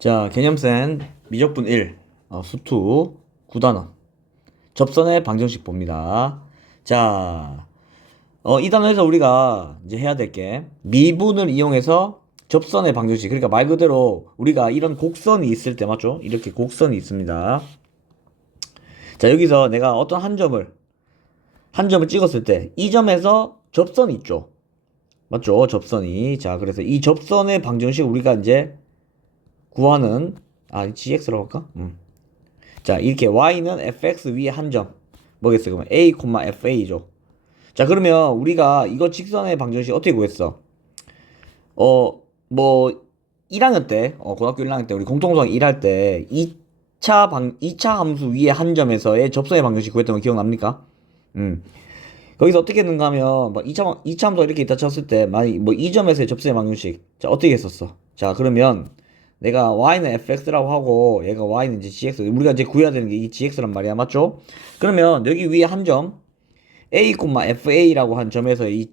자, 개념센 미적분 1, 수투 9단원 접선의 방정식 봅니다. 자, 이 단원에서 우리가 이제 해야 될 게 미분을 이용해서 접선의 방정식, 그러니까 말 그대로 우리가 이런 곡선이 있을 때, 맞죠? 이렇게 곡선이 있습니다. 자, 여기서 내가 어떤 한 점을 찍었을 때 이 점에서 접선이 있죠. 맞죠? 접선이. 자, 그래서 이 접선의 방정식 우리가 이제 구하는, gx라고 할까? 자, 이렇게 y는 fx 위에 한 점 뭐겠어요? 그러면 a, fa죠. 자, 그러면 우리가 이거 직선의 방정식 어떻게 구했어? 뭐 1학년 때, 고등학교 1학년 때 우리 공통수학 1할 때 2차 함수 위에 한 점에서의 접선의 방정식 구했던 거 기억납니까? 거기서 어떻게 했는가 하면 뭐 2차 함수가 이렇게 있다 쳤을 때 만약 뭐 이 점에서의 접선의 방정식, 자, 어떻게 했었어? 자, 그러면 내가 y는 fx라고 하고 얘가 y는 이제 gx, 우리가 이제 구해야 되는 게 이 gx란 말이야, 맞죠? 그러면 여기 위에 한 점 a, fa라고 한 점에서 이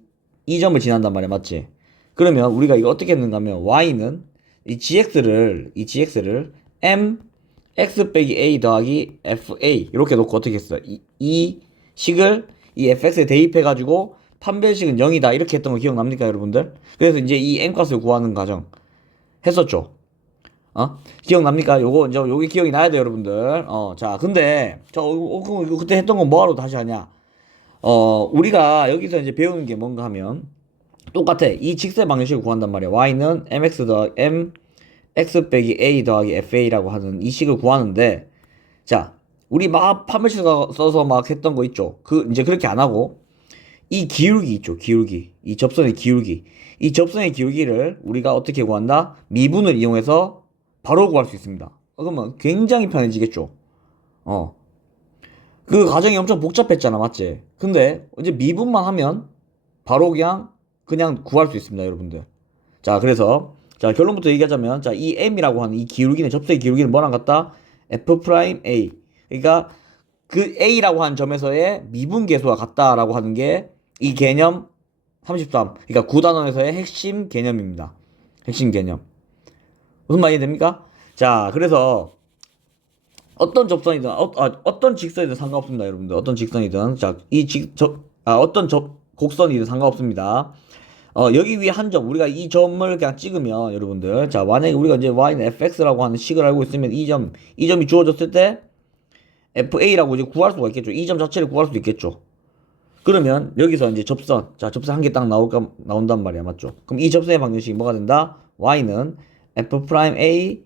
점을 지난단 말이야, 맞지? 그러면 우리가 이거 어떻게 했는가 하면 y는 이 gx를 m x 빼기 a 더하기 fa 이렇게 놓고 어떻게 했어? 이 식을 이 fx에 대입해가지고 판별식은 0이다 이렇게 했던 거 기억납니까, 여러분들? 그래서 이제 이 m값을 구하는 과정 했었죠. 기억납니까? 요거 이제 요게 기억이 나야 돼요, 여러분들. 자, 근데 이거 그때 했던 건 뭐하러 다시 하냐? 우리가 여기서 이제 배우는 게 뭔가 하면 똑같아. 이 직세 방정식을 구한단 말이야. y는 mx 빼기 a 더하기 fa라고 하는 이 식을 구하는데, 자, 우리 막 판별식 써서 막 했던 거 있죠. 이제 그렇게 안 하고 이 기울기 있죠. 기울기. 이 접선의 기울기. 이 접선의 기울기를 우리가 어떻게 구한다? 미분을 이용해서 바로 구할 수 있습니다. 그러면 굉장히 편해지겠죠. 그 과정이 엄청 복잡했잖아, 맞지? 근데 이제 미분만 하면 바로 그냥 구할 수 있습니다, 여러분들. 자, 그래서 자, 결론부터 얘기하자면, 자, 이 m이라고 하는 이 기울기는, 접선의 기울기는 뭐랑 같다? f'(a). 그러니까 그 a라고 하는 점에서의 미분 계수와 같다라고 하는 게 이 개념 33, 그러니까 9단원에서의 핵심 개념입니다. 핵심 개념. 무슨 말이 됩니까? 자, 그래서 어떤 접선이든 어떤 직선이든 상관없습니다, 여러분들. 어떤 직선이든, 자, 어떤 곡선이든 상관없습니다. 여기 위에 한 점, 우리가 이 점을 그냥 찍으면, 여러분들, 자, 만약에 우리가 이제 y는 fx라고 하는 식을 알고 있으면 이 점이 주어졌을 때 fa라고 이제 구할 수가 있겠죠. 이 점 자체를 구할 수도 있겠죠. 그러면 여기서 이제 접선, 자, 접선 한 개 딱 나온단 말이야, 맞죠? 그럼 이 접선의 방정식이 뭐가 된다? y는 f'A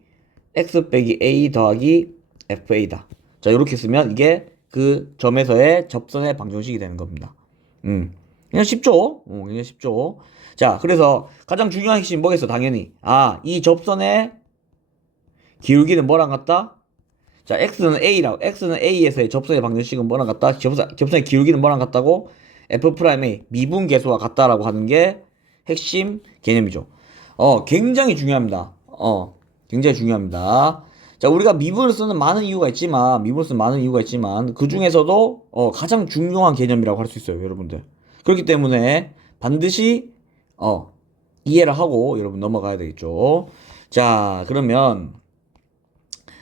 x 빼기 a 더하기 fa다. 자, 이렇게 쓰면 이게 그 점에서의 접선의 방정식이 되는 겁니다. 그냥 쉽죠? 그냥 쉽죠? 자, 그래서 가장 중요한 핵심이 뭐겠어? 당연히 이 접선의 기울기는 뭐랑 같다? 자, x는 a에서의 접선의 방정식은 뭐랑 같다? 접선의 기울기는 뭐랑 같다고? f'A 미분 계수와 같다라고 하는 게 핵심 개념이죠. 굉장히 중요합니다. 굉장히 중요합니다. 자, 우리가 미분을 쓰는 많은 이유가 있지만 그 중에서도 가장 중요한 개념이라고 할 수 있어요, 여러분들. 그렇기 때문에 반드시 이해를 하고 여러분 넘어가야 되겠죠. 자, 그러면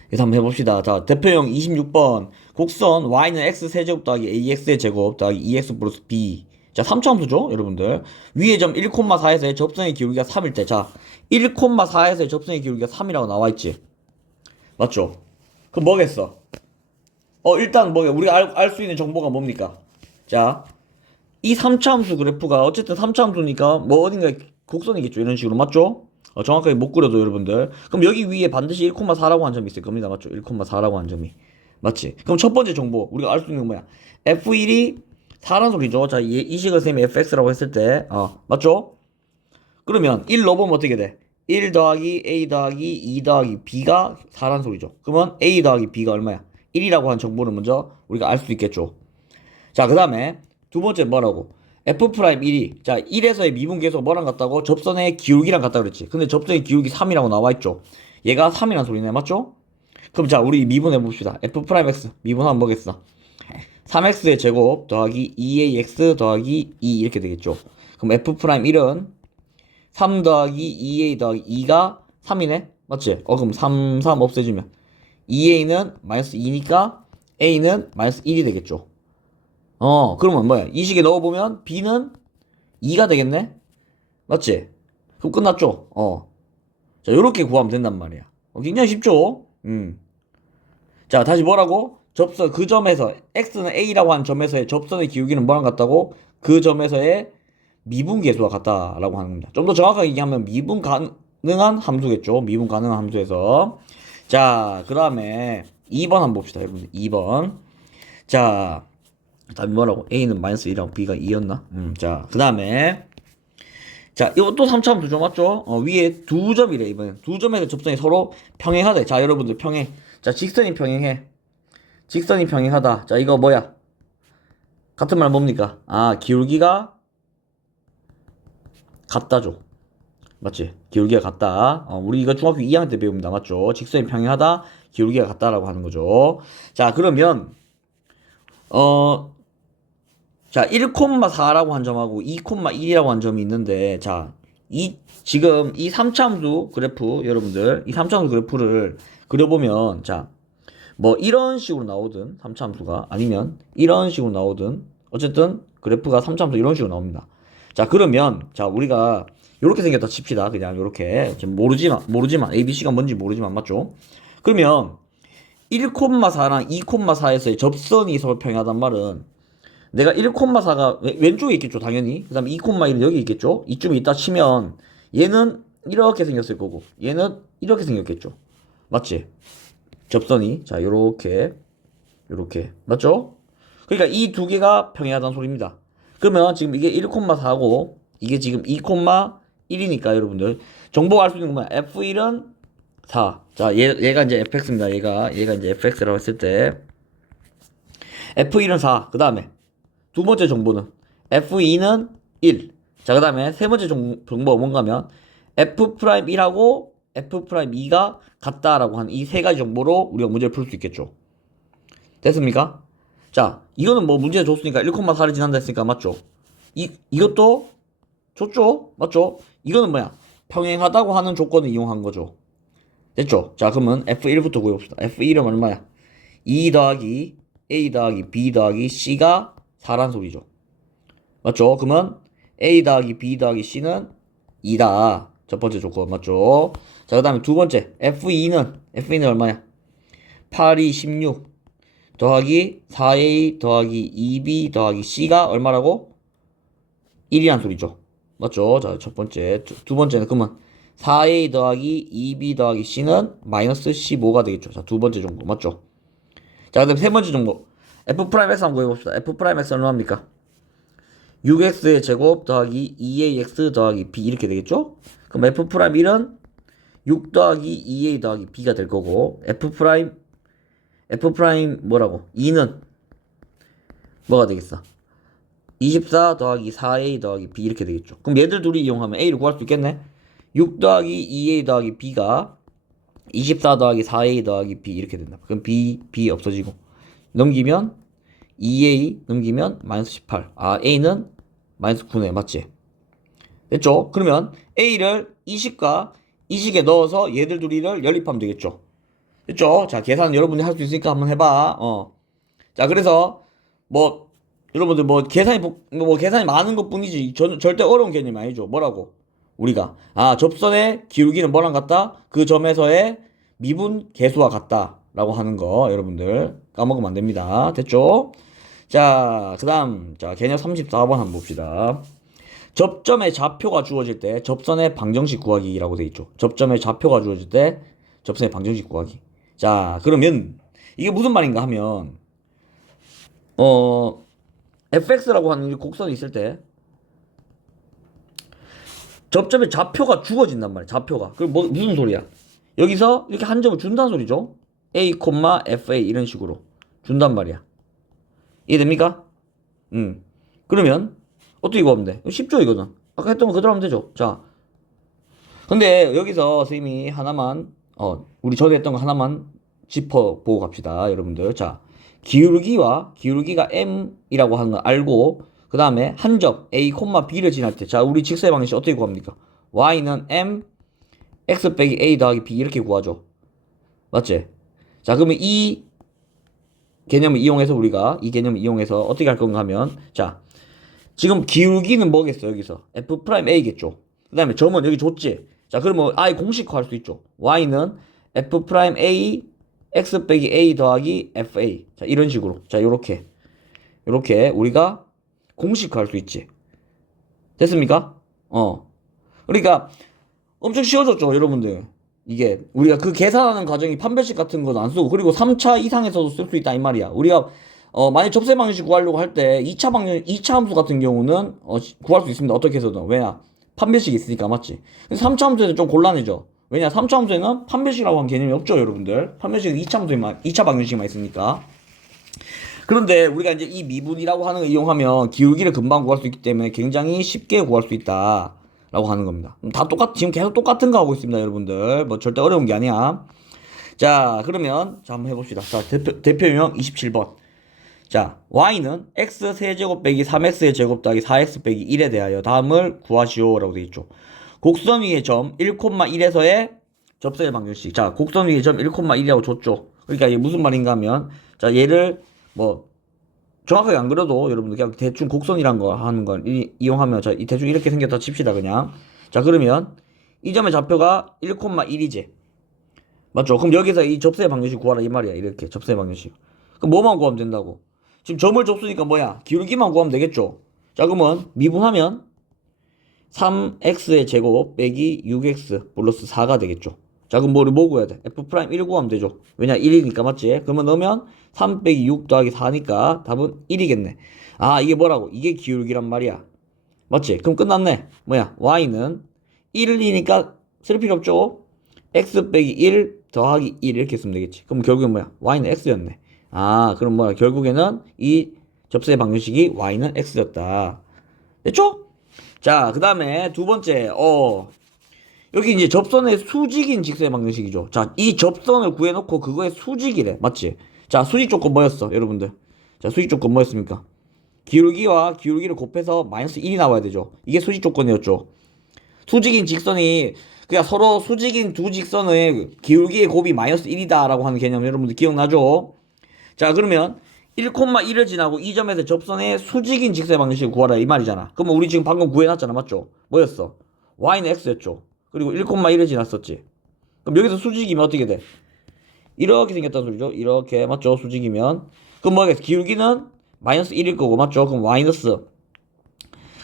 그래서 한번 해봅시다. 자, 대표형 26번. 곡선 y는 x 세제곱 더하기 ax의 제곱 더하기 2x 플러스 b. 자, 3차 함수죠, 여러분들. 위의 점 1,4에서의 접선의 기울기가 3일 때. 자, 1,4에서의 접선의 기울기가 3이라고 나와있지. 맞죠? 그럼 뭐겠어? 일단 우리가 알 수 있는 정보가 뭡니까? 자, 이 3차 함수 그래프가 어쨌든 3차 함수니까 뭐 어딘가에 곡선이겠죠. 이런 식으로. 맞죠? 정확하게 못 그려도 여러분들. 그럼 여기 위에 반드시 1,4라고 한 점이 있을 겁니다. 맞죠? 1,4라고 한 점이. 맞지? 그럼 첫 번째 정보. 우리가 알 수 있는 건 뭐야? F1이 4란 소리죠. 자, 이 식을 쌤이 fx라고 했을 때. 맞죠? 그러면 1 넣어보면 어떻게 돼? 1 더하기 a 더하기 2 더하기 b가 4란 소리죠. 그러면 a 더하기 b가 얼마야? 1이라고 한 정보를 먼저 우리가 알 수 있겠죠. 자, 그 다음에 두 번째 뭐라고? f'1이 자 1에서의 미분 계수가 뭐랑 같다고? 접선의 기울기랑 같다 그랬지. 근데 접선의 기울기 3이라고 나와있죠. 얘가 3이란 소리네, 맞죠? 그럼 자, 우리 미분해봅시다. f'x 미분하면 뭐겠어? 3x의 제곱 더하기 2ax 더하기 2 이렇게 되겠죠. 그럼 f'1은 3 더하기 2a 더하기 2가 3이네? 맞지? 그럼 3, 3 없애주면 2a는 마이너스 2니까 a는 마이너스 1이 되겠죠. 그러면 뭐야? 이 식에 넣어보면 b는 2가 되겠네? 맞지? 그럼 끝났죠? 자, 요렇게 구하면 된단 말이야. 굉장히 쉽죠? 자, 다시 뭐라고? 접선, 그 점에서, x는 a라고 한 점에서의 접선의 기울기는 뭐랑 같다고? 그 점에서의 미분 계수와 같다라고 하는 겁니다. 좀 더 정확하게 얘기하면 미분 가능한 함수겠죠? 미분 가능한 함수에서. 자, 그 다음에 2번 한번 봅시다, 여러분들. 2번. 자, 답이 뭐라고? a는 마이너스 1이라고 b가 2였나? 자, 그 다음에 자, 이것도 3차 함수죠, 맞죠? 위에 두 점이래, 이번엔. 두 점에서 접선이 서로 평행하대. 자, 여러분들 평행. 자, 직선이 평행해. 직선이 평행하다. 자, 이거 뭐야? 같은 말 뭡니까? 기울기가 같다죠. 맞지? 기울기가 같다. 우리 이거 중학교 2학년 때 배웁니다. 맞죠? 직선이 평행하다. 기울기가 같다라고 하는 거죠. 자, 그러면 자, 1,4라고 한 점하고 2,1이라고 한 점이 있는데, 자, 지금 이 3차 함수 그래프, 여러분들, 이 3차 함수 그래프를 그려보면, 자, 뭐, 이런 식으로 나오든, 3차 함수가, 아니면, 이런 식으로 나오든, 어쨌든, 그래프가 3차 함수 이런 식으로 나옵니다. 자, 그러면, 자, 우리가, 요렇게 생겼다 칩시다. 그냥, 요렇게. 지금 모르지만, ABC가 뭔지 모르지만, 맞죠? 그러면, 1,4랑 2,4에서의 접선이 서로 평행하단 말은, 내가 1,4가 왼쪽에 있겠죠, 당연히. 그 다음에 2,1은 여기 있겠죠. 이쯤에 있다 치면 얘는 이렇게 생겼을 거고 얘는 이렇게 생겼겠죠. 맞지? 접선이 자 요렇게 맞죠? 그러니까 이 두 개가 평행하다는 소리입니다. 그러면 지금 이게 1,4고 이게 지금 2,1이니까 여러분들 정보가 알 수 있는 건 뭐야? F1은 4. 자, 얘가 이제 fx입니다. 얘가 이제 fx라고 했을 때 F1은 4. 그 다음에 두 번째 정보는 F2는 1. 자, 그 다음에 세 번째 정보가 뭔가 하면 F'1하고 F'2가 같다라고 하는 이 세 가지 정보로 우리가 문제를 풀 수 있겠죠. 됐습니까? 자, 이거는 뭐 문제 줬으니까 1,4를 지난다 했으니까 맞죠? 이것도 줬죠? 맞죠? 이거는 뭐야? 평행하다고 하는 조건을 이용한 거죠. 됐죠? 자, 그러면 F1부터 구해봅시다. F1은 얼마야? 2 더하기 A 더하기 B 더하기 C가 4란 소리죠. 맞죠? 그러면 A 더하기 B 더하기 C는 2다. 첫 번째 조건 맞죠? 자, 그 다음에 두 번째 F2는 얼마야? 8이 16 더하기 4A 더하기 2B 더하기 C가 얼마라고? 1이란 소리죠. 맞죠? 자, 첫 번째. 두 번째는 그러면 4A 더하기 2B 더하기 C는 마이너스 15가 되겠죠. 자, 두 번째 정보 맞죠? 자, 그 다음에 세 번째 정보 F'X 한번 구해봅시다. F'X 얼마입니까? 6x의 제곱 더하기 2ax 더하기 b 이렇게 되겠죠? 그럼 F'1은 6 더하기 2a 더하기 b가 될 거고 F' 뭐라고? 2는 뭐가 되겠어? 24 더하기 4a 더하기 b 이렇게 되겠죠. 그럼 얘들 둘이 이용하면 a를 구할 수 있겠네? 6 더하기 2a 더하기 b가 24 더하기 4a 더하기 b 이렇게 된다. 그럼 b 없어지고 넘기면 2a 넘기면 마이너스 18. a는 마이너스 9네. 맞지? 됐죠? 그러면 a를 이 식과 이 식에 넣어서 얘들 둘이를 연립하면 되겠죠? 됐죠? 자, 계산 여러분이 할 수 있으니까 한번 해봐. 자, 그래서 뭐 여러분들 뭐 계산이 많은 것뿐이지 절대 어려운 개념이 아니죠. 뭐라고? 우리가 접선의 기울기는 뭐랑 같다? 그 점에서의 미분 계수와 같다라고 하는 거 여러분들 까먹으면 안 됩니다. 됐죠? 자, 그 다음, 자, 개념 34번 한번 봅시다. 접점의 좌표가 주어질 때 접선의 방정식 구하기라고 돼 있죠. 접점의 좌표가 주어질 때 접선의 방정식 구하기. 자, 그러면 이게 무슨 말인가 하면 fx라고 하는 곡선이 있을 때 접점의 좌표가 주어진단 말이야. 좌표가. 그럼 무슨 소리야? 여기서 이렇게 한 점을 준다는 소리죠. a, fa 이런 식으로 준단 말이야. 이해됩니까? 그러면 어떻게 구하면 돼? 쉽죠 이거는. 아까 했던 거 그대로 하면 되죠. 자, 근데 여기서 선생님이 하나만 우리 전에 했던 거 하나만 짚어보고 갑시다 여러분들. 자, 기울기가 m이라고 하는 걸 알고 그 다음에 한 점 a, b를 지날 때 자, 우리 직사의 방정식 어떻게 구합니까? y는 m, x 빼기 a 더하기 b 이렇게 구하죠. 맞지? 자, 그러면 이 개념을 이용해서 어떻게 할 건가 하면, 자, 지금 기울기는 뭐겠어, 여기서? f 프라임 a겠죠. 그 다음에 점은 여기 줬지? 자, 그러면 아예 공식화할 수 있죠. y는 f 프라임 a x 빼기 a 더하기 fa. 자, 이런 식으로. 자, 요렇게 우리가 공식화할 수 있지. 됐습니까? 그러니까 엄청 쉬워졌죠, 여러분들. 이게 우리가 그 계산하는 과정이 판별식 같은 건 안 쓰고, 그리고 3차 이상에서도 쓸 수 있다 이 말이야. 우리가 만약 접세 방정식 구하려고 할 때 2차 함수 같은 경우는 구할 수 있습니다. 어떻게 해서든. 왜냐? 판별식이 있으니까. 맞지? 근데 3차 함수에는 좀 곤란해져. 왜냐? 3차 함수에는 판별식이라고 하는 개념이 없죠, 여러분들. 판별식은 2차 방정식만 있으니까. 그런데 우리가 이제 이 미분이라고 하는 걸 이용하면 기울기를 금방 구할 수 있기 때문에 굉장히 쉽게 구할 수 있다 라고 하는 겁니다. 지금 계속 똑같은 거 하고 있습니다, 여러분들. 뭐 절대 어려운 게 아니야. 자, 그러면 한번 해봅시다. 자, 대표유형 27번. 자, y는 x 세제곱 빼기 3x의 제곱 더하기 4x 빼기 1에 대하여 다음을 구하시오 라고 되어 있죠. 곡선 위의 점 1,1에서의 접선의 방정식. 자, 곡선 위의 점 1,1이라고 줬죠. 그러니까 이게 무슨 말인가 하면, 자, 얘를 뭐 정확하게 안 그려도 여러분들 그냥 대충 곡선이란 거 하는 걸 이용하면, 자, 대충 이렇게 생겼다 칩시다, 그냥. 자, 그러면 이 점의 좌표가 1,1이지. 맞죠? 그럼 여기서 이 접수의 방정식 구하라 이 말이야. 이렇게 접수의 방정식. 그럼 뭐만 구하면 된다고? 지금 점을 줬으니까 뭐야? 기울기만 구하면 되겠죠? 자, 그러면 미분하면 3x의 제곱 빼기 6x 플러스 4가 되겠죠. 자, 그럼 뭐 구해야 돼? f 프라임 1 구하면 되죠. 왜냐? 1이니까. 맞지? 그러면 넣으면 3 빼기 6 더하기 4니까 답은 1이겠네. 아, 이게 뭐라고? 이게 기울기란 말이야. 맞지? 그럼 끝났네. 뭐야? y는 1이니까 쓸 필요 없죠? x 빼기 1 더하기 1 이렇게 쓰면 되겠지. 그럼 결국엔 뭐야? y는 x였네. 아, 그럼 뭐야? 결국에는 이 접수의 방정식이 y는 x였다. 됐죠? 자, 그 다음에 두 번째, 여기 이제 접선의 수직인 직선의 방정식이죠. 자, 이 접선을 구해놓고 그거의 수직이래. 맞지? 자, 수직 조건 뭐였어, 여러분들? 자, 수직 조건 뭐였습니까? 기울기와 기울기를 곱해서 마이너스 1이 나와야 되죠. 이게 수직 조건이었죠. 수직인 직선이, 그냥 서로 수직인 두 직선의 기울기의 곱이 마이너스 1이다 라고 하는 개념 여러분들 기억나죠? 자, 그러면 1,1을 지나고 이 점에서 접선의 수직인 직선의 방정식을 구하라 이 말이잖아. 그러면 우리 지금 방금 구해놨잖아. 맞죠? 뭐였어? y는 x였죠. 그리고 1,1을 지났었지. 그럼 여기서 수직이면 어떻게 돼? 이렇게 생겼다는 소리죠. 이렇게. 맞죠? 수직이면. 그럼 뭐겠어? 기울기는 마이너스 1일 거고. 맞죠? 그럼 마이너스.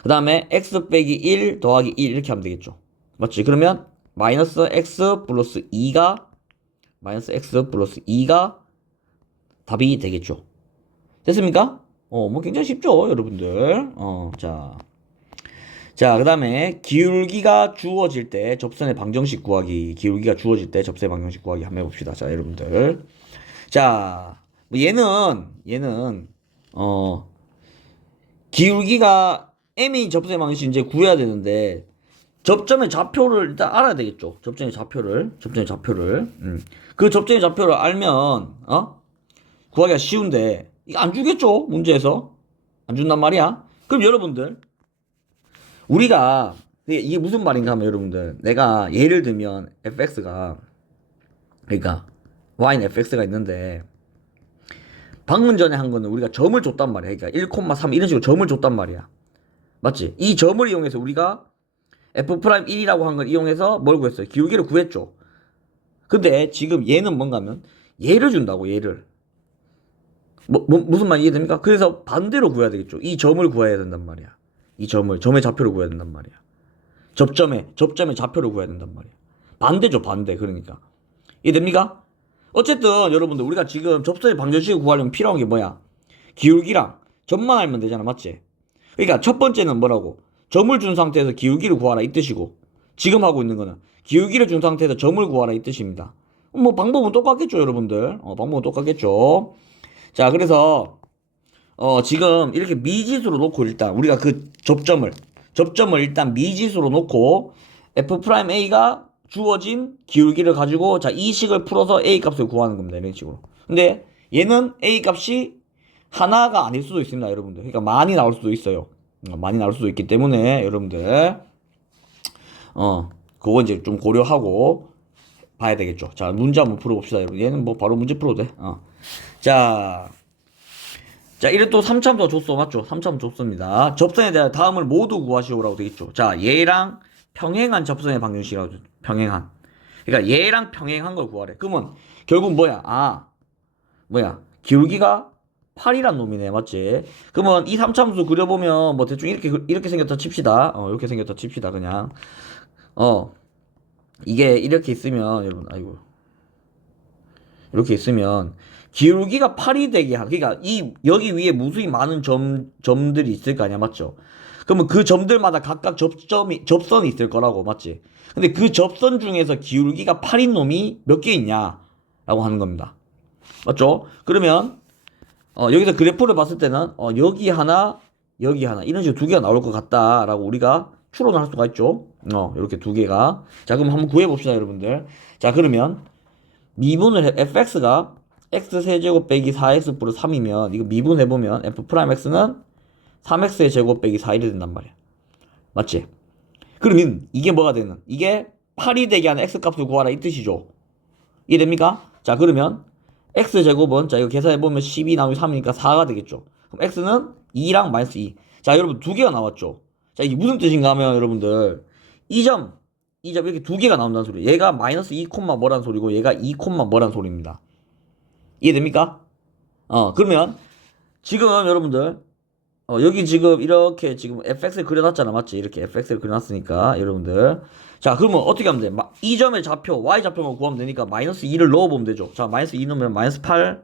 그 다음에 x 빼기 1 더하기 1 이렇게 하면 되겠죠. 맞지? 그러면 마이너스 x 플러스 2가 답이 되겠죠. 됐습니까? 뭐 굉장히 쉽죠, 여러분들. 자, 그 다음에 기울기가 주어질 때 접선의 방정식 구하기. 기울기가 주어질 때 접선의 방정식 구하기 한번 해봅시다. 자, 여러분들. 자, 뭐 얘는 기울기가 m인 접선의 방정식 이제 구해야 되는데, 접점의 좌표를 일단 알아야 되겠죠. 접점의 좌표를. 그 접점의 좌표를 알면, 구하기가 쉬운데, 이거 안 주겠죠? 문제에서. 안 준단 말이야. 그럼 여러분들, 우리가, 이게 무슨 말인가 하면 여러분들, 내가 예를 들면 fx가, 그러니까 y는 fx가 있는데, 방금 전에 한 거는 우리가 점을 줬단 말이야. 그러니까 1,3 이런 식으로 점을 줬단 말이야. 맞지? 이 점을 이용해서 우리가 f'1이라고 한 걸 이용해서 뭘 구했어요? 기울기를 구했죠. 근데 지금 얘는 뭔가 하면 얘를 준다고, 얘를. 무슨 말 이해됩니까? 그래서 반대로 구해야 되겠죠. 이 점을 구해야 된단 말이야. 이 점의 좌표를 구해야 된단 말이야. 접점의 좌표를 구해야 된단 말이야. 반대죠, 반대. 그러니까. 이해됩니까? 어쨌든 여러분들 우리가 지금 접선의 방정식을 구하려면 필요한 게 뭐야? 기울기랑 점만 알면 되잖아. 맞지? 그러니까 첫 번째는 뭐라고? 점을 준 상태에서 기울기를 구하라 이 뜻이고, 지금 하고 있는 거는 기울기를 준 상태에서 점을 구하라 이 뜻입니다. 뭐 방법은 똑같겠죠, 여러분들. 방법은 똑같겠죠. 자, 그래서 지금 이렇게 미지수로 놓고 일단 우리가 그 접점을 일단 미지수로 놓고 f'a가 주어진 기울기를 가지고, 자, 이 식을 풀어서 a 값을 구하는 겁니다. 이런 식으로. 근데 얘는 a 값이 하나가 아닐 수도 있습니다, 여러분들. 그러니까 많이 나올 수도 있어요. 많이 나올 수도 있기 때문에 여러분들 그거 이제 좀 고려하고 봐야 되겠죠. 자, 문제 한번 풀어봅시다, 여러분. 얘는 뭐 바로 문제 풀어도 돼. 자, 이래 또 3차함수가 줬어. 맞죠? 3차함수 줬습니다. 접선에 대한 다음을 모두 구하시오라고 되겠죠. 자, 얘랑 평행한 접선의 방정식이라고 줘. 평행한. 그러니까 얘랑 평행한 걸 구하래. 그러면 결국 뭐야? 기울기가 8이란 놈이네. 맞지? 그러면 이 3차함수 그려보면 뭐 대충 이렇게 생겼다 칩시다. 이렇게 생겼다 칩시다. 그냥. 이게 이렇게 있으면 여러분, 아이고. 이렇게 있으면 기울기가 8이 되게 그러니까 여기 위에 무수히 많은 점들이 있을 거 아니야. 맞죠? 그러면 그 점들마다 각각 접선이 있을 거라고. 맞지? 근데 그 접선 중에서 기울기가 8인 놈이 몇 개 있냐 라고 하는 겁니다. 맞죠? 그러면 여기서 그래프를 봤을 때는 여기 하나 이런 식으로 두 개가 나올 것 같다라고 우리가 추론을 할 수가 있죠. 이렇게 두 개가. 자, 그럼 한번 구해 봅시다, 여러분들. 자, 그러면 미분을 fx가 x 세제곱 빼기 4x 플러스 3이면 이거 미분해보면 f'x는 3x의 제곱 빼기 4 1이 된단 말이야. 맞지? 그러면 이게 뭐가 되는? 이게 8이 되게 하는 x값을 구하라 이 뜻이죠. 이해됩니까? 자, 그러면 x제곱은 자 이거 계산해보면 12 나누기 3이니까 4가 되겠죠. 그럼 x는 2랑 마이너스 2. 자, 여러분 두 개가 나왔죠. 자, 이게 무슨 뜻인가 하면 여러분들 이 점 이렇게 두 개가 나온다는 소리. 얘가 마이너스 2 콤마 뭐란 소리고 얘가 2 콤마 뭐란 소리입니다. 이해됩니까? 그러면 지금 여러분들 여기 지금 이렇게 지금 fx를 그려놨잖아. 맞지? 이렇게 fx를 그려놨으니까 여러분들 자, 그러면 어떻게 하면 돼? 이 점의 좌표 y 좌표만 구하면 되니까 마이너스 2를 넣어보면 되죠. 자, 마이너스 2 넣으면 마이너스 8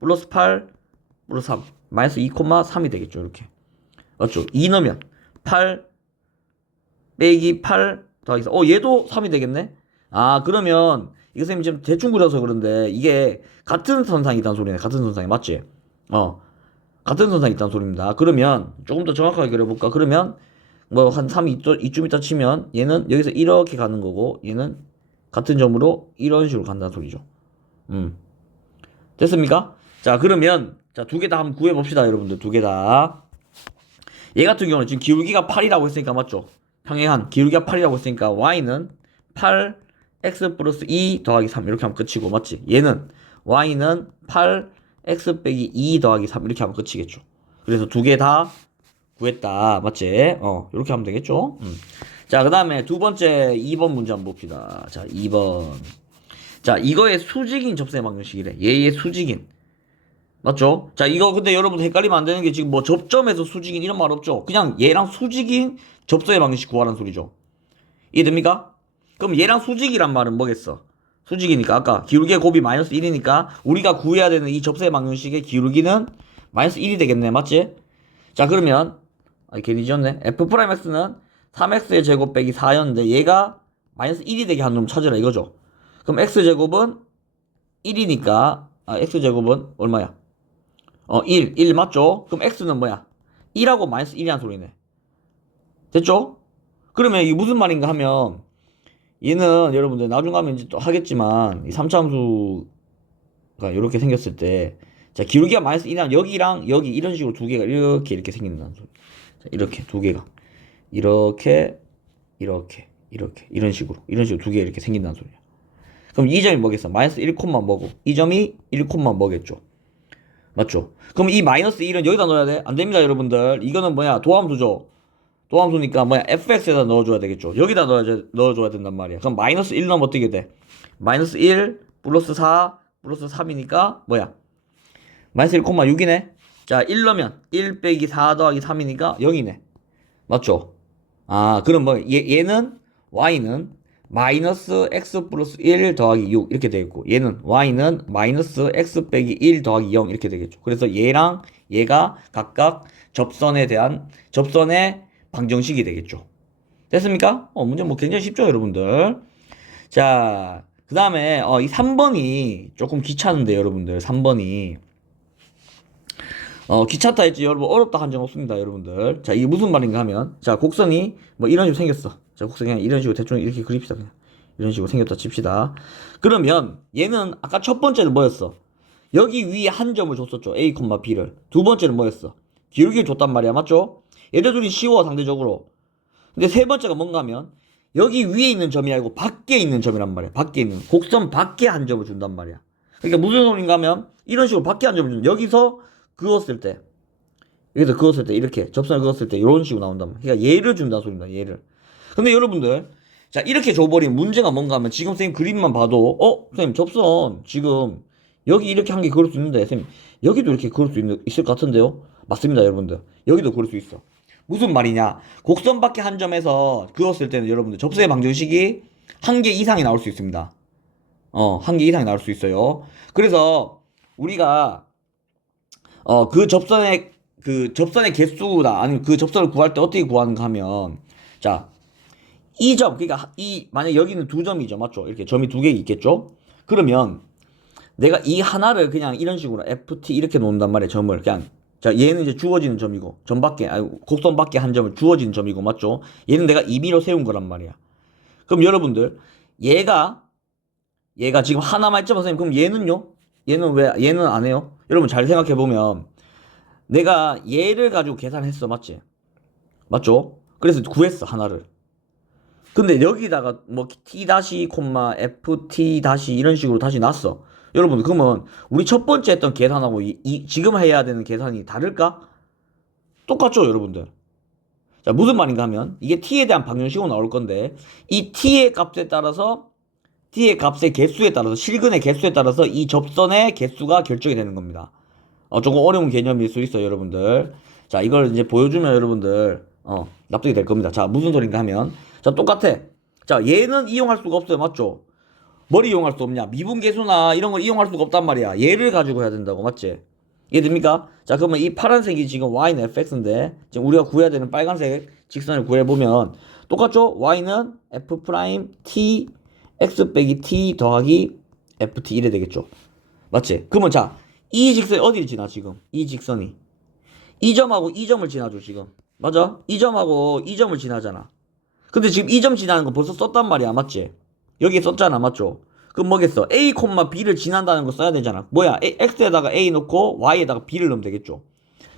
플러스 8 플러스 3 마이너스 2 콤마 3이 되겠죠. 이렇게 맞죠? 2 넣으면 8 빼기 8 더하기 4 얘도 3이 되겠네. 그러면 이거 선생님 지금 대충 그려서 그런데 이게 같은 선상이 있다는 소리네. 같은 선상이 맞지? 같은 선상이 있다는 소리입니다. 그러면 조금 더 정확하게 그려볼까? 그러면 뭐 한 3 이쯤 있다 치면 얘는 여기서 이렇게 가는 거고 얘는 같은 점으로 이런 식으로 간다는 소리죠. 됐습니까? 자, 그러면 자, 두 개 다 한번 구해봅시다, 여러분들. 두 개 다. 얘 같은 경우는 지금 기울기가 8이라고 했으니까 맞죠? 평행한 기울기가 8이라고 했으니까 y는 8 x 플러스 2 더하기 3 이렇게 하면 끝이고 맞지? 얘는 y는 8 x 빼기 2 더하기 3 이렇게 하면 끝이겠죠. 그래서 두 개 다 구했다. 맞지? 이렇게 하면 되겠죠? 자, 그 다음에 두 번째 2번 문제 한번 봅시다. 자, 2번. 자, 이거의 수직인 접선의 방정식이래. 얘의 수직인. 맞죠? 자, 이거 근데 여러분 헷갈리면 안 되는 게 지금 뭐 접점에서 수직인 이런 말 없죠? 그냥 얘랑 수직인 접선의 방정식 구하라는 소리죠. 이해됩니까? 그럼 얘랑 수직이란 말은 뭐겠어? 수직이니까 아까 기울기의 곱이 마이너스 1이니까 우리가 구해야 되는 이 접선의 방정식의 기울기는 마이너스 1이 되겠네. 맞지? 자, 그러면 괜히 지었네. f'x는 3x의 제곱 빼기 4였는데 얘가 마이너스 1이 되게 하는 놈 찾으라 이거죠. 그럼 x제곱은 1이니까 x제곱은 얼마야? 1 맞죠? 그럼 x는 뭐야? 1하고 마이너스 1이란 소리네. 됐죠? 그러면 이게 무슨 말인가 하면 얘는 여러분들 나중 가면 이제 또 하겠지만 이 3차함수가 이렇게 생겼을 때 자, 기울기가 마이너스 1이랑 여기랑 여기 이런 식으로 두 개가 이렇게 생긴다는 소리. 자, 이렇게 두 개가 이렇게 이런 식으로 두 개 이렇게 생긴다는 소리야. 그럼 이 점이 뭐겠어? 마이너스 1 콤마 뭐고 이 점이 1 콤마 뭐겠죠? 맞죠? 그럼 이 마이너스 1은 여기다 넣어야 돼? 안 됩니다, 여러분들. 이거는 뭐야? 도함수죠. 도함수니까 뭐야? fx에다 넣어줘야 되겠죠. 여기다 넣어줘야 된단 말이야. 그럼 마이너스 1 넣으면 어떻게 돼? 마이너스 1 플러스 4 플러스 3이니까 뭐야? 마이너스 1,6이네. 자, 1 넣으면 1 빼기 4 더하기 3이니까 0이네. 맞죠? 그럼 뭐 얘는 y는 마이너스 x 플러스 1 더하기 6 이렇게 되겠고 얘는 y는 마이너스 x 빼기 1 더하기 0 이렇게 되겠죠. 그래서 얘랑 얘가 각각 접선의 방정식이 되겠죠. 됐습니까? 문제 뭐 굉장히 쉽죠, 여러분들. 자, 그 다음에 이 3번이 조금 귀찮은데 여러분들 3번이 귀찮다 했지 여러분 어렵다 한 적 없습니다, 여러분들. 자, 이게 무슨 말인가 하면 자, 곡선이 뭐 이런 식으로 생겼어. 자, 곡선이 그냥 이런 식으로 대충 이렇게 그립시다. 그냥 이런 식으로 생겼다 칩시다. 그러면 얘는 아까 첫 번째는 뭐였어? 여기 위에 한 점을 줬었죠. A, B를. 두 번째는 뭐였어? 기울기를 줬단 말이야. 맞죠? 얘들 둘이 쉬워 상대적으로. 근데 세 번째가 뭔가 하면 여기 위에 있는 점이 아니고 밖에 있는 점이란 말이야. 밖에 있는 곡선 밖에 한 점을 준단 말이야. 그러니까 무슨 소린가 하면 이런 식으로 밖에 한 점을 주면 여기서 그었을 때 여기서 그었을 때 이렇게 접선을 그었을 때 이런 식으로 나온단 말이야. 그러니까 얘를 준다는 소리입니다. 얘를. 근데 여러분들 자 이렇게 줘버린 문제가 뭔가 하면 지금 선생님 그림만 봐도 선생님 접선 지금 여기 이렇게 한 개 그을 수 있는데 선생님 여기도 이렇게 그을 수 있을 것 같은데요? 맞습니다 여러분들. 여기도 그을 수 있어. 무슨 말이냐? 곡선 밖에 한 점에서 그었을 때는 여러분들 접선의 방정식이 한 개 이상이 나올 수 있습니다. 한 개 이상이 나올 수 있어요. 그래서 우리가 그 접선의 개수다 아니면 그 접선을 구할 때 어떻게 구하는가 하면 자, 이 점 그러니까 만약 여기는 두 점이죠. 맞죠? 이렇게 점이 두 개 있겠죠? 그러면 내가 이 하나를 그냥 이런 식으로 FT 이렇게 놓는단 말이에요. 점을 그냥 자 얘는 이제 주어지는 점이고 점 밖에 곡선 밖에 한 점을 주어지는 점이고 맞죠? 얘는 내가 임의로 세운 거란 말이야. 그럼 여러분들 얘가 지금 하나만 있죠 선생님. 그럼 얘는요? 얘는 안 해요? 여러분 잘 생각해 보면 내가 얘를 가지고 계산했어. 맞지? 맞죠? 그래서 구했어 하나를. 근데 여기다가 뭐 t 다시 콤마 ft 다시 이런 식으로 다시 놨어. 여러분 그러면 우리 첫 번째 했던 계산하고 지금 해야 되는 계산이 다를까? 똑같죠 여러분들. 자 무슨 말인가 하면 이게 t에 대한 방정식으로 나올 건데 이 t의 값에 따라서 t의 값의 개수에 따라서 실근의 개수에 따라서 이 접선의 개수가 결정이 되는 겁니다. 조금 어려운 개념일 수 있어요 여러분들. 자 이걸 이제 보여주면 여러분들 납득이 될 겁니다. 자 무슨 소린가 하면 자 똑같아. 자 얘는 이용할 수가 없어요. 맞죠? 뭘 이용할 수 없냐? 미분계수나 이런 걸 이용할 수가 없단 말이야. 얘를 가지고 해야 된다고. 맞지? 이해됩니까? 자 그러면 이 파란색이 지금 y는 fx인데 지금 우리가 구해야 되는 빨간색 직선을 구해보면 똑같죠? y는 f 프라임 t x 빼기 t 더하기 ft 이래 되겠죠? 맞지? 그러면 자 이 직선이 어디를 지나 지금? 이 직선이 이 점하고 이 점을 지나죠 지금. 맞아? 이 점하고 이 점을 지나잖아. 근데 지금 이 점 지나는 거 벌써 썼단 말이야. 맞지? 여기에 썼잖아. 맞죠? 그럼 뭐겠어? A, B를 지난다는 거 써야 되잖아. 뭐야? X에다가 A 넣고 Y에다가 B를 넣으면 되겠죠.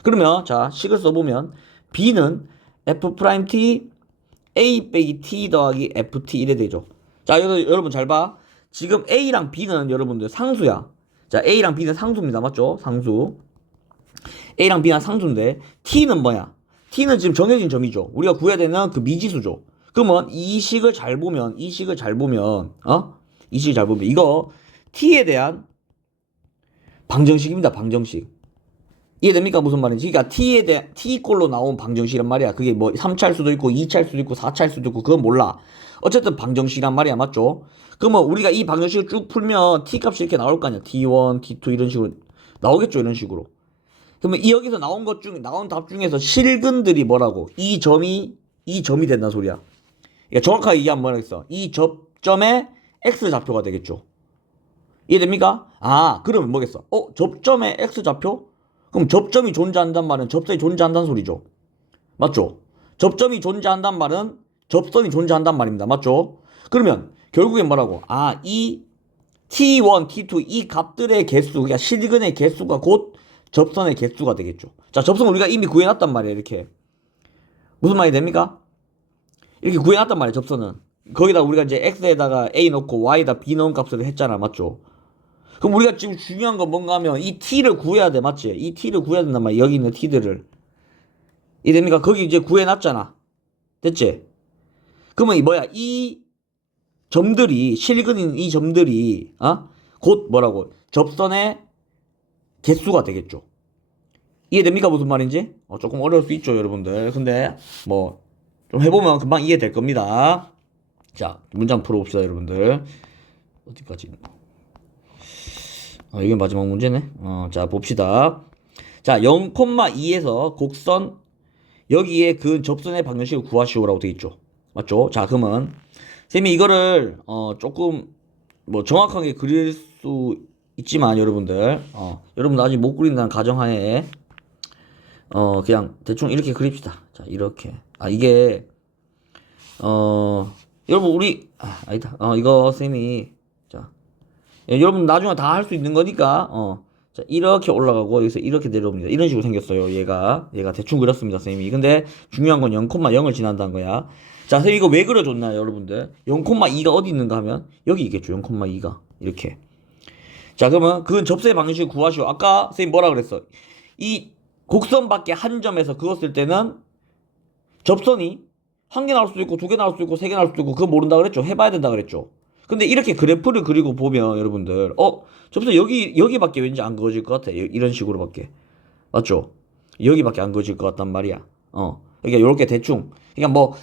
그러면 자 식을 써보면 B는 F'T A 빼기 T 더하기 FT 이래 되죠. 자 여러분 잘 봐. 지금 A랑 B는 여러분들 상수야. 자 A랑 B는 상수입니다. 맞죠? 상수. A랑 B는 상수인데 T는 뭐야? T는 지금 정해진 점이죠. 우리가 구해야 되는 그 미지수죠. 그러면 이 식을 잘 보면 이거 t에 대한 방정식입니다. 방정식. 이해됩니까? 무슨 말인지. 그러니까 t에 대한 t꼴로 나온 방정식이란 말이야. 그게 뭐 3차일 수도 있고 2차일 수도 있고 4차일 수도 있고 그건 몰라. 어쨌든 방정식이란 말이야. 맞죠? 그러면 우리가 이 방정식을 쭉 풀면 t 값이 이렇게 나올 거 아니야. t1, t2 이런 식으로 나오겠죠. 이런 식으로. 그러면 이 여기서 나온 답 중에서 실근들이 뭐라고? 이 점이 된다는 소리야. 그러니까 정확하게 얘기하면 뭐라겠어? 이 접점의 X좌표가 되겠죠. 이해됩니까? 그러면 뭐겠어? 접점의 X좌표? 그럼 접점이 존재한단 말은 접선이 존재한다는 소리죠. 맞죠? 접점이 존재한단 말은 접선이 존재한단 말입니다. 맞죠? 그러면 결국엔 뭐라고? 이 T1, T2 이 값들의 개수, 그러니까 실근의 개수가 곧 접선의 개수가 되겠죠. 자, 접선 우리가 이미 구해놨단 말이에요. 이렇게. 무슨 말이 됩니까? 이렇게 구해놨단 말이에요. 접선은. 거기다 우리가 이제 x에다가 a 넣고 y에다 b 넣은 값을 했잖아. 맞죠? 그럼 우리가 지금 중요한 건 뭔가 하면 이 t를 구해야 돼. 맞지? 이 t를 구해야 된단 말이야. 여기 있는 t들을. 이해됩니까? 거기 이제 구해놨잖아. 됐지? 그러면 이 점들이 실근인 이 점들이 곧 뭐라고? 접선의 개수가 되겠죠. 이해됩니까? 무슨 말인지? 조금 어려울 수 있죠, 여러분들. 근데 뭐 좀 해보면 금방 이해될 겁니다. 자, 문장 풀어봅시다, 여러분들. 어디까지? 이게 마지막 문제네. 자, 봅시다. 자, 0,2에서 곡선 여기에 그 접선의 방정식을 구하시오라고 되어 있죠. 맞죠? 자, 그러면 쌤이 이거를 조금 뭐 정확하게 그릴 수 있지만 여러분들 아직 못 그린다는 가정하에 그냥 대충 이렇게 그립시다. 자, 이렇게. 이게 여러분 우리 아니다. 이거 쌤이 자 여러분 나중에 다 할 수 있는 거니까 자 이렇게 올라가고 여기서 이렇게 내려옵니다. 이런 식으로 생겼어요. 얘가 대충 그렸습니다, 쌤이. 근데 중요한 건 0,0을 지난다는 거야. 자, 선생님 이거 왜 그려줬나요, 여러분들? 0,2가 어디 있는가 하면 여기 있겠죠. 0,2가 이렇게. 자, 그러면 그건 접수의 방정식을 구하시오. 아까 선생님 뭐라 그랬어? 이 곡선 밖에 한 점에서 그었을 때는 접선이 한 개 나올 수도 있고 두 개 나올 수도 있고 세 개 나올 수도 있고 그거 모른다 그랬죠. 해봐야 된다 그랬죠. 근데 이렇게 그래프를 그리고 보면 여러분들 접선 여기밖에 왠지 안 그어질 것 같아. 이런 식으로밖에. 맞죠? 여기밖에 안 그어질 것 같단 말이야. 그러니까 요렇게 대충. 그러니까 뭐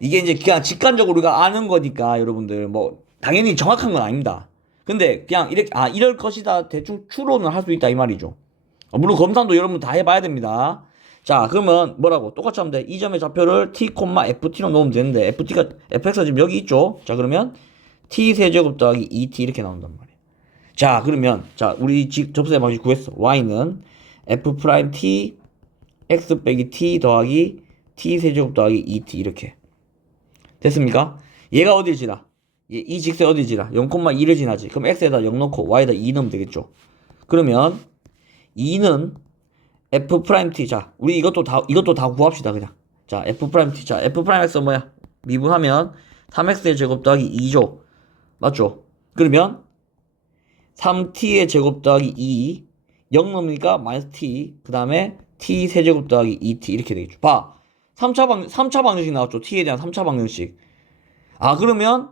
이게 이제 그냥 직관적으로 우리가 아는 거니까 여러분들 뭐 당연히 정확한 건 아닙니다. 근데 그냥 이렇게 이럴 것이다 대충 추론을 할 수 있다 이 말이죠. 물론 검산도 여러분 다 해봐야 됩니다. 자, 그러면 뭐라고 똑같이 하면 돼. 이 점의 좌표를 t, ft로 놓으면 되는데 fx가 지금 여기 있죠. 자, 그러면 t 세제곱 더하기 2t 이렇게 나온단 말이야. 자, 그러면 자 우리 접수의 방식 구했어. y는 f 프라임 t x 빼기 t 더하기 t 세제곱 더하기 2t 이렇게 됐습니까? 얘가 어딜 지나? 이 직선이 어딜 지나? 0,2를 지나지. 그럼 x에다 0 넣고 y에다 2 넣으면 되겠죠. 그러면 2는 f 프라임 t. 자, 우리 이것도 다 구합시다 그냥. 자, f 프라임 t. 자, f 프라임 x 뭐야? 미분하면 3x의 제곱 더하기 2죠. 맞죠? 그러면 3t의 제곱 더하기 2 0 넣으니까 마이너스 t 그 다음에 t 세제곱 더하기 2t 이렇게 되겠죠. 봐. 3차 방정식 나왔죠. t에 대한 3차 방정식. 그러면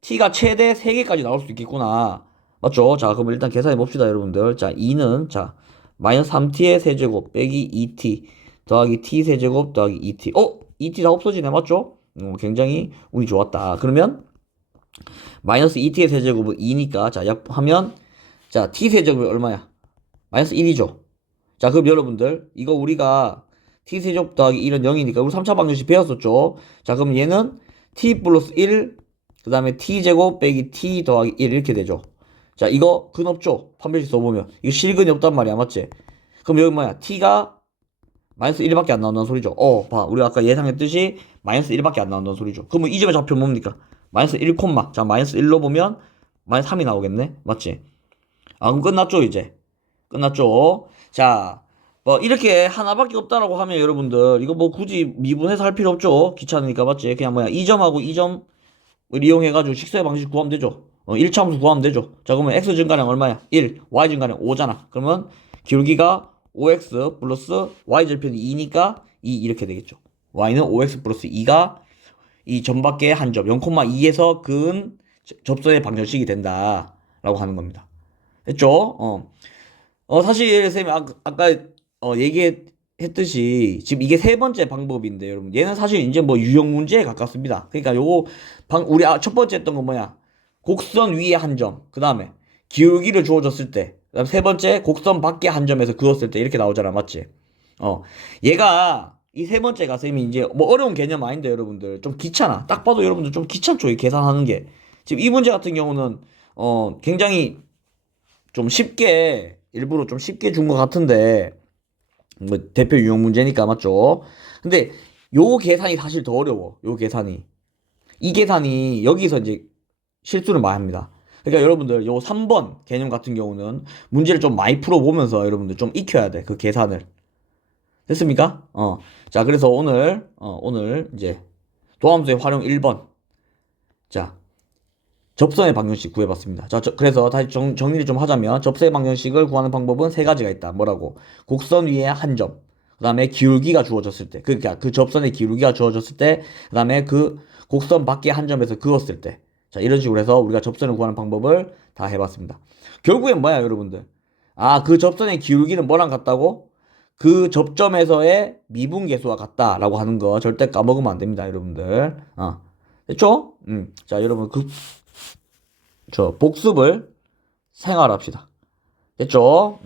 t가 최대 3개까지 나올 수 있겠구나. 맞죠? 자, 그럼 일단 계산해 봅시다, 여러분들. 자, 2는 자 마이너스 3t의 세제곱 빼기 2t 더하기 t 세제곱 더하기 2t. 2t 다 없어지네. 맞죠? 굉장히 운이 좋았다. 그러면 마이너스 2t의 세제곱은 2니까 자, 약하면 자, t 세제곱이 얼마야? 마이너스 1이죠. 자, 그럼 여러분들 이거 우리가 t 세제곱 더하기 1은 0이니까 우리 3차 방정식 배웠었죠. 자, 그럼 얘는 t 플러스 1 그 다음에 t제곱 빼기 t 더하기 1 이렇게 되죠. 자, 이거 근 없죠? 판별식 써보면 이거 실근이 없단 말이야. 맞지? 그럼 여기 뭐야? t가 마이너스 1밖에 안 나온다는 소리죠. 봐. 우리가 아까 예상했듯이 마이너스 1밖에 안 나온다는 소리죠. 그러면 이 점의 좌표 뭡니까? 마이너스 1, 자, 마이너스 1로 보면 마이너스 3이 나오겠네? 맞지? 그럼 끝났죠, 이제? 끝났죠? 자, 뭐, 이렇게 하나밖에 없다라고 하면 여러분들, 이거 뭐 굳이 미분해서 할 필요 없죠? 귀찮으니까, 맞지? 그냥 뭐야, 이 점하고 이 점을 이용해가지고 식수의 방식 구하면 되죠? 1차 함수 구하면 되죠? 자, 그러면 x 증가량 얼마야? 1, y 증가량 5잖아. 그러면 기울기가 5x 플러스 y 절편이 2니까 2 이렇게 되겠죠. y는 5x 플러스 2가 이 점밖에 한 점, 0,2에서 근 접선의 방정식이 된다라고 하는 겁니다. 됐죠? 사실 선생님이 아까 얘기했듯이 지금 이게 세 번째 방법인데 여러분 얘는 사실 이제 뭐 유형 문제에 가깝습니다. 그러니까 요거 우리 첫 번째 했던 건 뭐야? 곡선 위에 한 점, 그 다음에 기울기를 주어졌을 때, 그다음 세 번째 곡선 밖에 한 점에서 그었을 때 이렇게 나오잖아, 맞지? 얘가 이 세 번째가 선생님이 이제 뭐 어려운 개념 아닌데 여러분들 좀 귀찮아. 딱 봐도 여러분들 좀 귀찮죠, 이 계산하는 게. 지금 이 문제 같은 경우는 굉장히 좀 쉽게 일부러 좀 쉽게 준 것 같은데 뭐 대표 유형 문제니까 맞죠? 근데 요 계산이 사실 더 어려워. 요 계산이 이 계산이 여기서 이제 실수를 많이 합니다. 그러니까 여러분들 요 3번 개념 같은 경우는 문제를 좀 많이 풀어보면서 여러분들 좀 익혀야 돼. 그 계산을. 됐습니까? 자, 그래서 오늘 이제 도함수의 활용 1번. 자, 접선의 방정식 구해봤습니다. 자, 그래서 다시 정리를 좀 하자면 접선의 방정식을 구하는 방법은 세 가지가 있다. 뭐라고? 곡선 위에 한 점. 그 다음에 기울기가 주어졌을 때. 그러니까 그 접선의 기울기가 주어졌을 때. 그 다음에 그 곡선 밖에 한 점에서 그었을 때. 자, 이런 식으로 해서 우리가 접선을 구하는 방법을 다 해봤습니다. 결국엔 뭐야, 여러분들? 그 접선의 기울기는 뭐랑 같다고? 그 접점에서의 미분계수와 같다라고 하는 거 절대 까먹으면 안 됩니다, 여러분들. 됐죠? 자, 여러분 복습을 생활합시다. 됐죠?